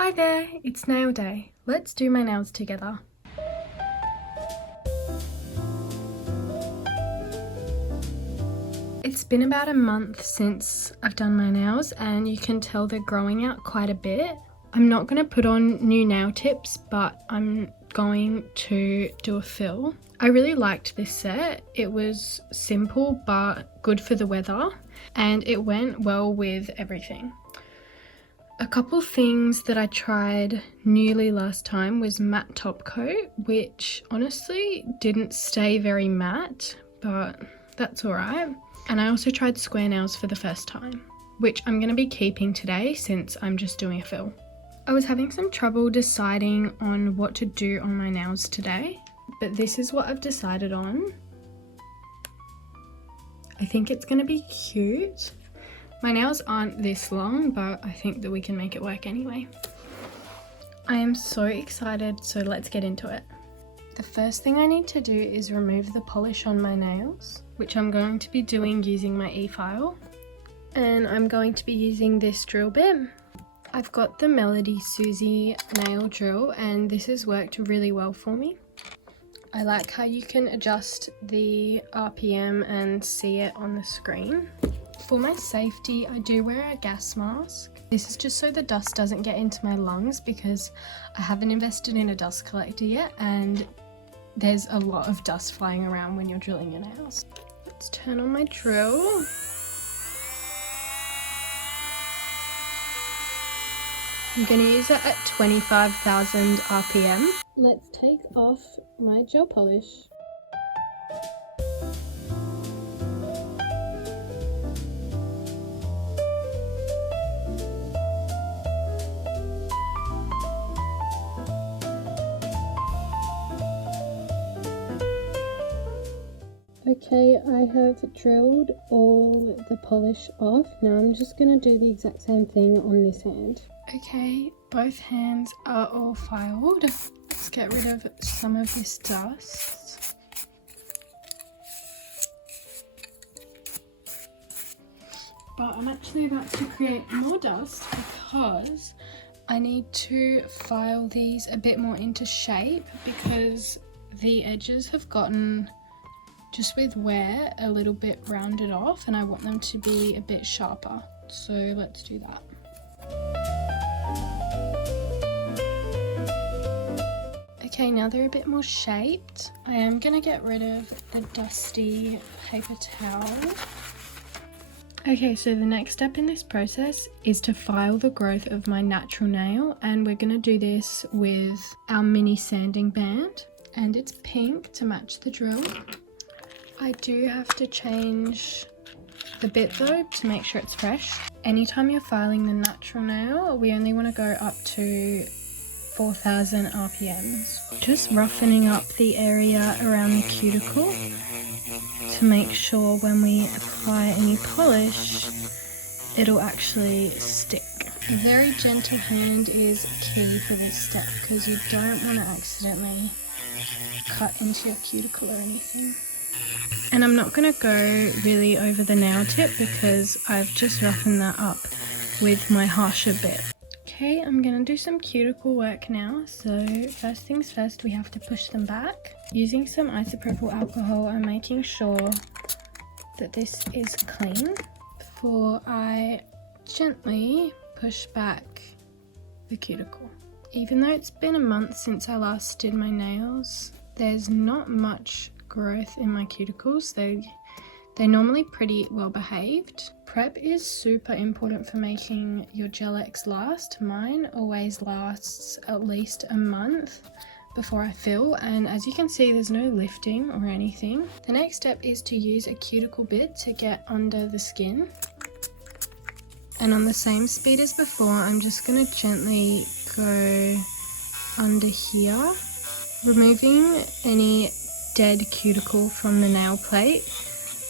Hi there, it's nail day. Let's do my nails together. It's been about a month since I've done my nails and you can tell they're growing out quite a bit. I'm not going to put on new nail tips, but I'm going to do a fill. I really liked this set. It was simple but good for the weather and it went well with everything. A couple things that I tried newly last time was matte top coat, which honestly didn't stay very matte, but that's alright. And I also tried square nails for the first time, which I'm going to be keeping today since I'm just doing a fill. I was having some trouble deciding on what to do on my nails today, but this is what I've decided on. I think it's going to be cute. My nails aren't this long, but I think that we can make it work anyway. I am so excited, so let's get into it. The first thing I need to do is remove the polish on my nails, which I'm going to be doing using my e-file. And I'm going to be using this drill bit. I've got the Melody Susie nail drill and this has worked really well for me. I like how you can adjust the RPM and see it on the screen. For my safety, I do wear a gas mask. This is just so the dust doesn't get into my lungs because I haven't invested in a dust collector yet and there's a lot of dust flying around when you're drilling your nails. Let's turn on my drill. I'm going to use it at 25,000 RPM. Let's take off my gel polish. Okay, I have drilled all the polish off. Now I'm just going to do the exact same thing on this hand. Okay, both hands are all filed. Let's get rid of some of this dust. But I'm actually about to create more dust because I need to file these a bit more into shape because the edges have gotten, just with wear, a little bit rounded off and I want them to be a bit sharper. So let's do that. Okay, now they're a bit more shaped. I am going to get rid of the dusty paper towel. Okay, so the next step in this process is to file the growth of my natural nail and we're going to do this with our mini sanding band and it's pink to match the drill. I do have to change the bit though to make sure it's fresh. Anytime you're filing the natural nail, we only want to go up to 4,000 RPMs. Just roughening up the area around the cuticle to make sure when we apply any polish, it'll actually stick. A very gentle hand is key for this step because you don't want to accidentally cut into your cuticle or anything. And I'm not going to go really over the nail tip because I've just roughened that up with my harsher bit. Okay, I'm going to do some cuticle work now. So first things first, we have to push them back. Using some isopropyl alcohol, I'm making sure that this is clean before I gently push back the cuticle. Even though it's been a month since I last did my nails, there's not much growth in my cuticles. They're normally pretty well behaved. Prep is super important for making your Gel-X last. Mine always lasts at least a month before I fill, and as you can see there's no lifting or anything. The next step is to use a cuticle bit to get under the skin. And on the same speed as before, I'm just going to gently go under here, removing any dead cuticle from the nail plate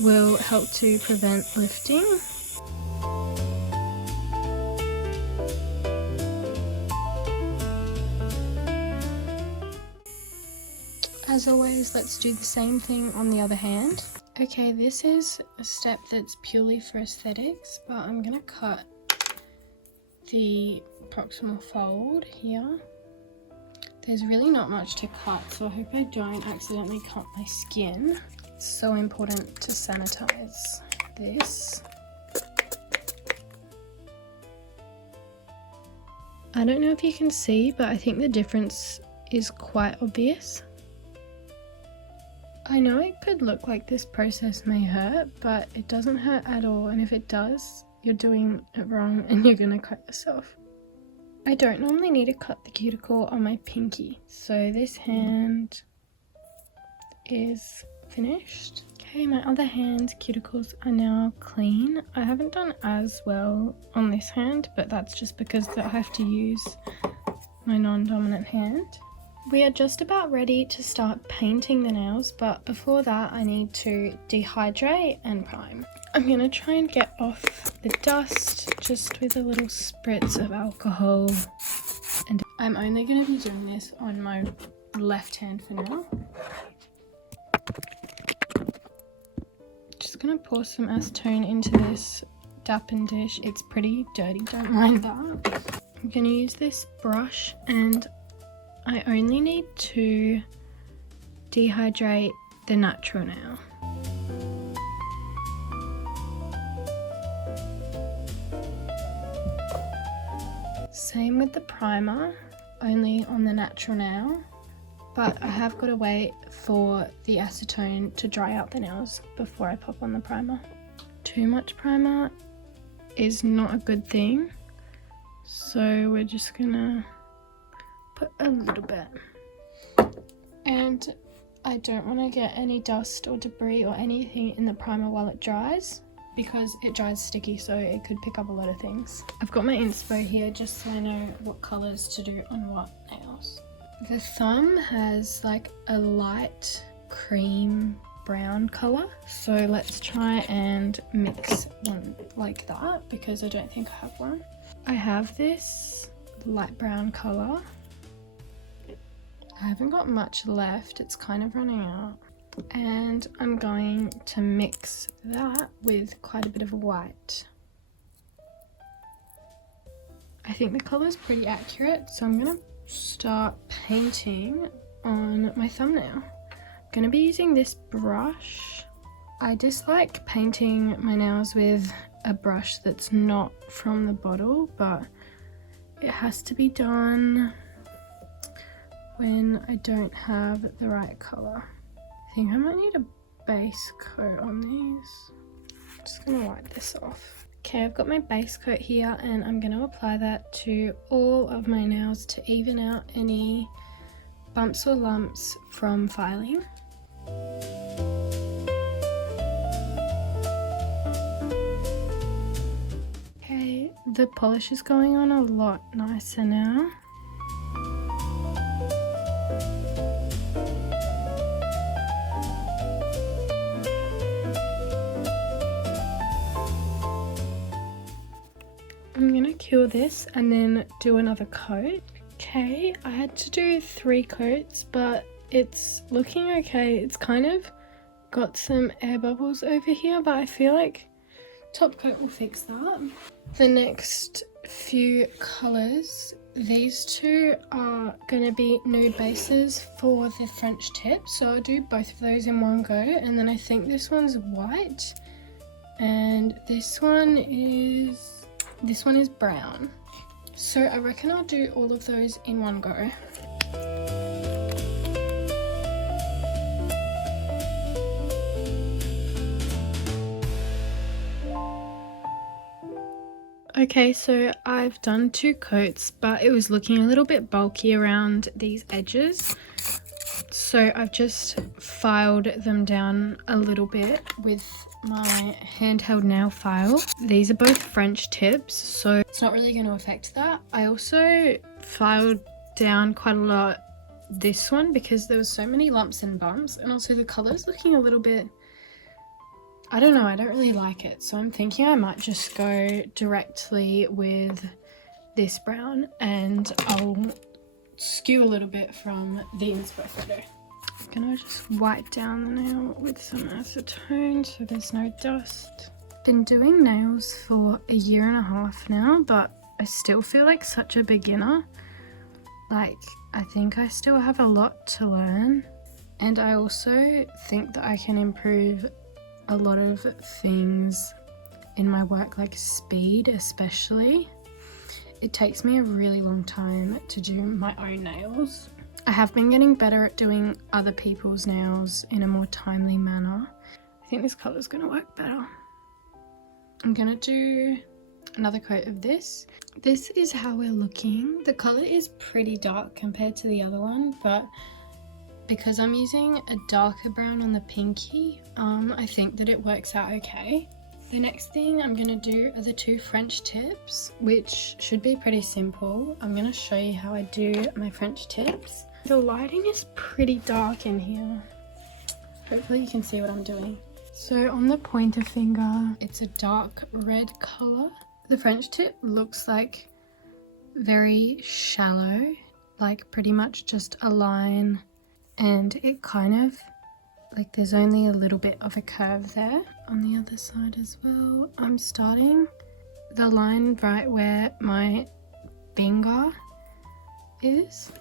will help to prevent lifting. As always, let's do the same thing on the other hand. Okay, this is a step that's purely for aesthetics, but I'm going to cut the proximal fold here. There's really not much to cut, so I hope I don't accidentally cut my skin. It's so important to sanitize this. I don't know if you can see, but I think the difference is quite obvious. I know it could look like this process may hurt, but it doesn't hurt at all, and if it does, you're doing it wrong and you're gonna cut yourself. I don't normally need to cut the cuticle on my pinky, so this hand is finished. Okay, my other hand's cuticles are now clean. I haven't done as well on this hand, but that's just because I have to use my non-dominant hand. We are just about ready to start painting the nails, but before that I need to dehydrate and prime. I'm gonna try and get off the dust just with a little spritz of alcohol, and I'm only gonna be doing this on my left hand for now. Just gonna pour some acetone into this Dappen dish. It's pretty dirty, don't mind that. I'm gonna use this brush and I only need to dehydrate the natural nail. Same with the primer, only on the natural nail, but I have got to wait for the acetone to dry out the nails before I pop on the primer. Too much primer is not a good thing, so we're just gonna put a little bit. And I don't want to get any dust or debris or anything in the primer while it dries, because it dries sticky, so it could pick up a lot of things. I've got my inspo here just so I know what colours to do on what nails. The thumb has like a light cream brown colour, so let's try and mix one like that because I don't think I have one. I have this light brown colour. I haven't got much left, it's kind of running out. And I'm going to mix that with quite a bit of white. I think the colour is pretty accurate, so I'm going to start painting on my thumbnail. I'm going to be using this brush. I dislike painting my nails with a brush that's not from the bottle, but it has to be done when I don't have the right colour. I think I might need a base coat on these. I'm just going to wipe this off. Okay, I've got my base coat here and I'm going to apply that to all of my nails to even out any bumps or lumps from filing. Okay, the polish is going on a lot nicer now. I'm gonna cure this and then do another coat. Okay, I had to do 3 coats, but it's looking okay. It's kind of got some air bubbles over here, but I feel like top coat will fix that. The next few colours, these two are gonna be nude bases for the French tip, so I'll do both of those in one go. And then I think this one's white and this one is brown. So I reckon I'll do all of those in one go. Okay, so I've done 2 coats, but it was looking a little bit bulky around these edges. So I've just filed them down a little bit with my handheld nail file. These are both French tips, so it's not really going to affect that. I also filed down quite a lot this one because there was so many lumps and bumps, and also the colour's looking a little bit, I don't know, I don't really like it. So I'm thinking I might just go directly with this brown and I'll skew a little bit from the inspo photo. I'm gonna just wipe down the nail with some acetone so there's no dust. Been doing nails for 1.5 years now, but I still feel like such a beginner. Like, I think I still have a lot to learn. And I also think that I can improve a lot of things in my work, like speed especially. It takes me a really long time to do my own nails. I have been getting better at doing other people's nails in a more timely manner. I think this colour is going to work better. I'm going to do another coat of this. This is how we're looking. The colour is pretty dark compared to the other one, but because I'm using a darker brown on the pinky, I think that it works out okay. The next thing I'm going to do are the 2 French tips, which should be pretty simple. I'm going to show you how I do my French tips. The lighting is pretty dark in here. Hopefully you can see what I'm doing. So on the pointer finger, it's a dark red colour. The French tip looks like very shallow, like pretty much just a line, and it kind of, like there's only a little bit of a curve there. On the other side as well, I'm starting the line right where my finger is.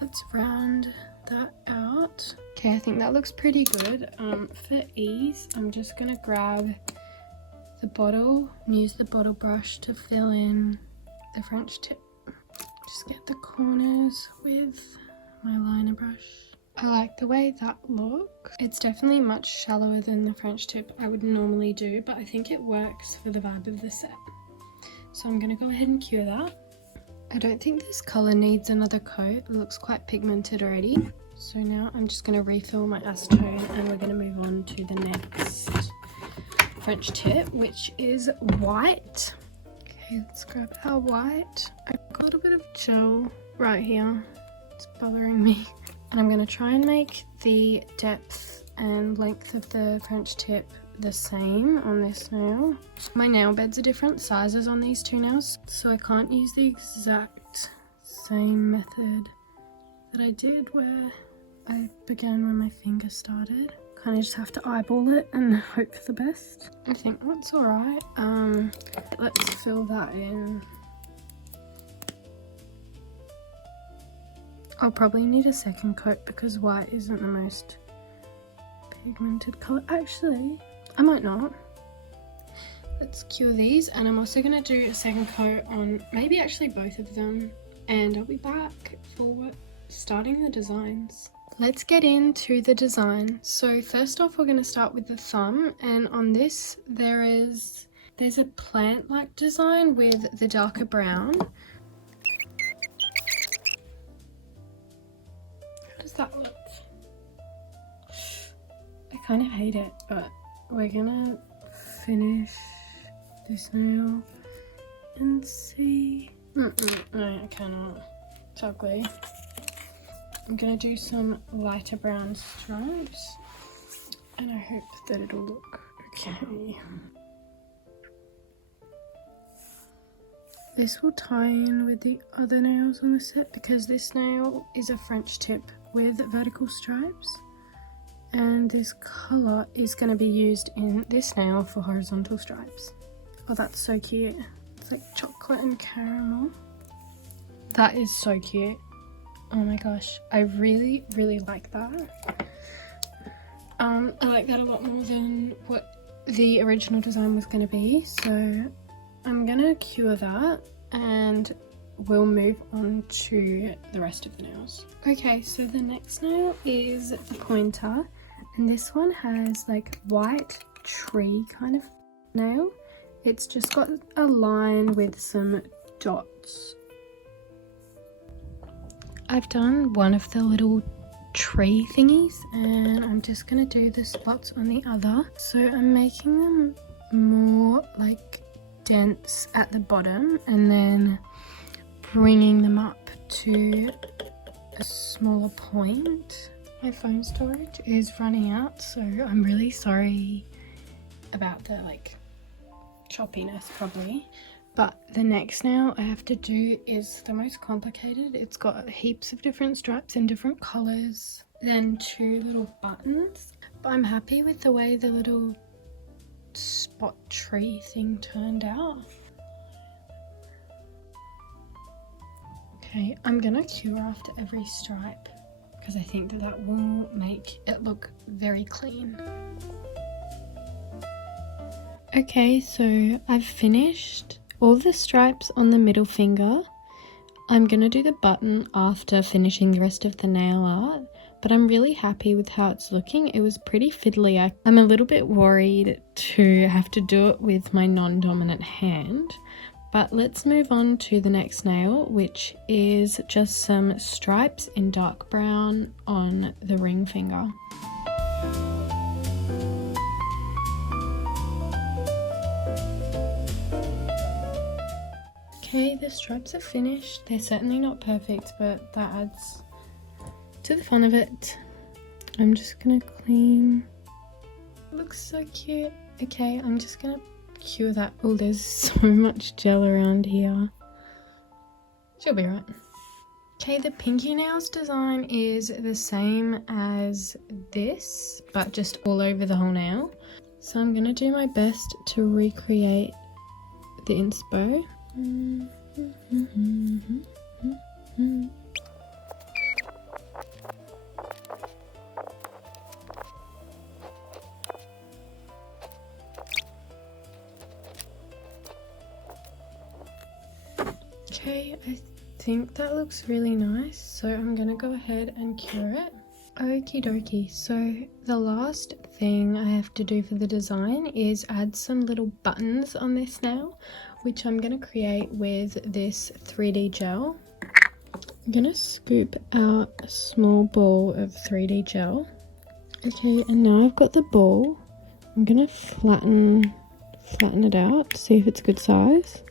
Let's round that out. Okay, I think that looks pretty good. For ease, I'm just gonna grab the bottle and use the bottle brush to fill in the French tip. Just get the corners with my liner brush. I like the way that looks. It's definitely much shallower than the French tip I would normally do, but I think it works for the vibe of the set. So I'm gonna go ahead and cure that. I don't think this colour needs another coat. It looks quite pigmented already. So now I'm just going to refill my acetone and we're going to move on to the next French tip, which is white. Okay, let's grab our white. I've got a little bit of gel right here. It's bothering me. And I'm going to try and make the depth and length of the French tip the same on this nail. My nail beds are different sizes on these 2 nails, so I can't use the exact same method that I did where I began when my finger started. Kind of just have to eyeball it and hope for the best. I think that's alright. Let's fill that in. I'll probably need a second coat because white isn't the most pigmented colour. Actually, I might not. Let's cure these, and I'm also going to do a second coat on maybe actually both of them, and I'll be back for starting the designs. Let's get into the design. So first off, we're going to start with the thumb, and on this there's a plant-like design with the darker brown. How does that look? I kind of hate it, but we're gonna finish this nail and see. No, I cannot. It's ugly. I'm gonna do some lighter brown stripes and I hope that it'll look okay. This will tie in with the other nails on the set because this nail is a French tip with vertical stripes. And this colour is going to be used in this nail for horizontal stripes. Oh, that's so cute. It's like chocolate and caramel. That is so cute. Oh my gosh, I really, really like that. I like that a lot more than what the original design was going to be. So I'm going to cure that and we'll move on to the rest of the nails. Okay, so the next nail is the pointer. And this one has like white tree kind of nail. It's just got a line with some dots. I've done one of the little tree thingies and I'm just gonna do the spots on the other. So I'm making them more like dense at the bottom and then bringing them up to a smaller point. My phone storage is running out, so I'm really sorry about the like choppiness probably. But the next nail I have to do is the most complicated. It's got heaps of different stripes in different colours, then 2 little buttons. But I'm happy with the way the little spot tree thing turned out. Okay, I'm gonna cure after every stripe because I think that will make it look very clean. Okay, so I've finished all the stripes on the middle finger. I'm gonna do the button after finishing the rest of the nail art, but I'm really happy with how it's looking. It was pretty fiddly. I'm a little bit worried to have to do it with my non-dominant hand, but let's move on to the next nail, which is just some stripes in dark brown on the ring finger. Okay, the stripes are finished. They're certainly not perfect, but that adds to the fun of it. I'm just gonna clean. It looks so cute. Okay, I'm just gonna cure that. Oh, there's so much gel around here. She'll be right. Okay, the pinky nails design is the same as this, but just all over the whole nail. So I'm gonna do my best to recreate the inspo. Okay, I think that looks really nice, so I'm gonna go ahead and cure it. Okie dokie, so the last thing I have to do for the design is add some little buttons on this nail, which I'm gonna create with this 3D gel. I'm gonna scoop out a small ball of 3D gel. Okay, and now I've got the ball. I'm gonna flatten it out to see if it's a good size.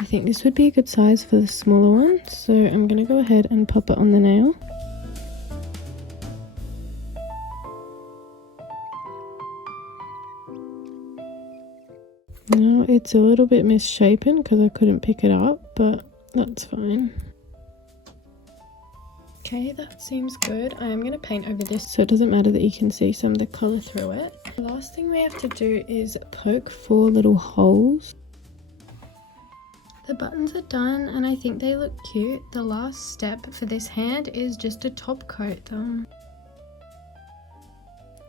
I think this would be a good size for the smaller one, so I'm gonna go ahead and pop it on the nail. Now it's a little bit misshapen because I couldn't pick it up, but that's fine. Okay, that seems good. I am going to paint over this so it doesn't matter that you can see some of the colour through it. The last thing we have to do is poke 4 little holes. The buttons are done and I think they look cute. The last step for this hand is just to top coat them.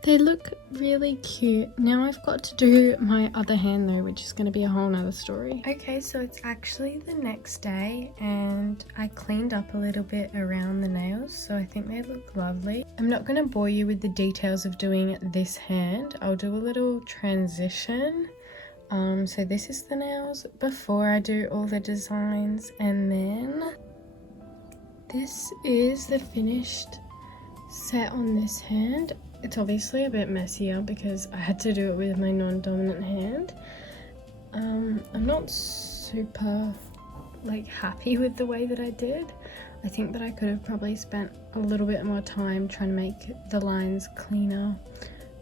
They look really cute. Now I've got to do my other hand though, which is going to be a whole nother story. Okay, so it's actually the next day and I cleaned up a little bit around the nails, so I think they look lovely. I'm not going to bore you with the details of doing this hand. I'll do a little transition. So this is the nails before I do all the designs, and then this is the finished set on this hand. It's obviously a bit messier because I had to do it with my non-dominant hand. I'm not super happy with the way that I did. I think that I could have probably spent a little bit more time trying to make the lines cleaner.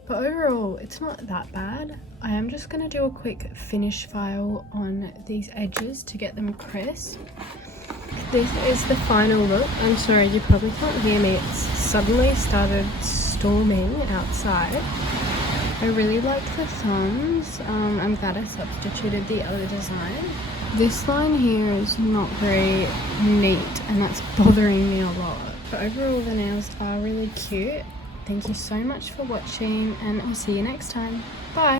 But overall, it's not that bad. I am just going to do a quick finish file on these edges to get them crisp. This is the final look. I'm sorry, you probably can't hear me. It's suddenly started storming outside. I really like the thumbs. I'm glad I substituted the other design. This line here is not very neat and that's bothering me a lot. But overall the nails are really cute. Thank you so much for watching and I'll see you next time. Bye!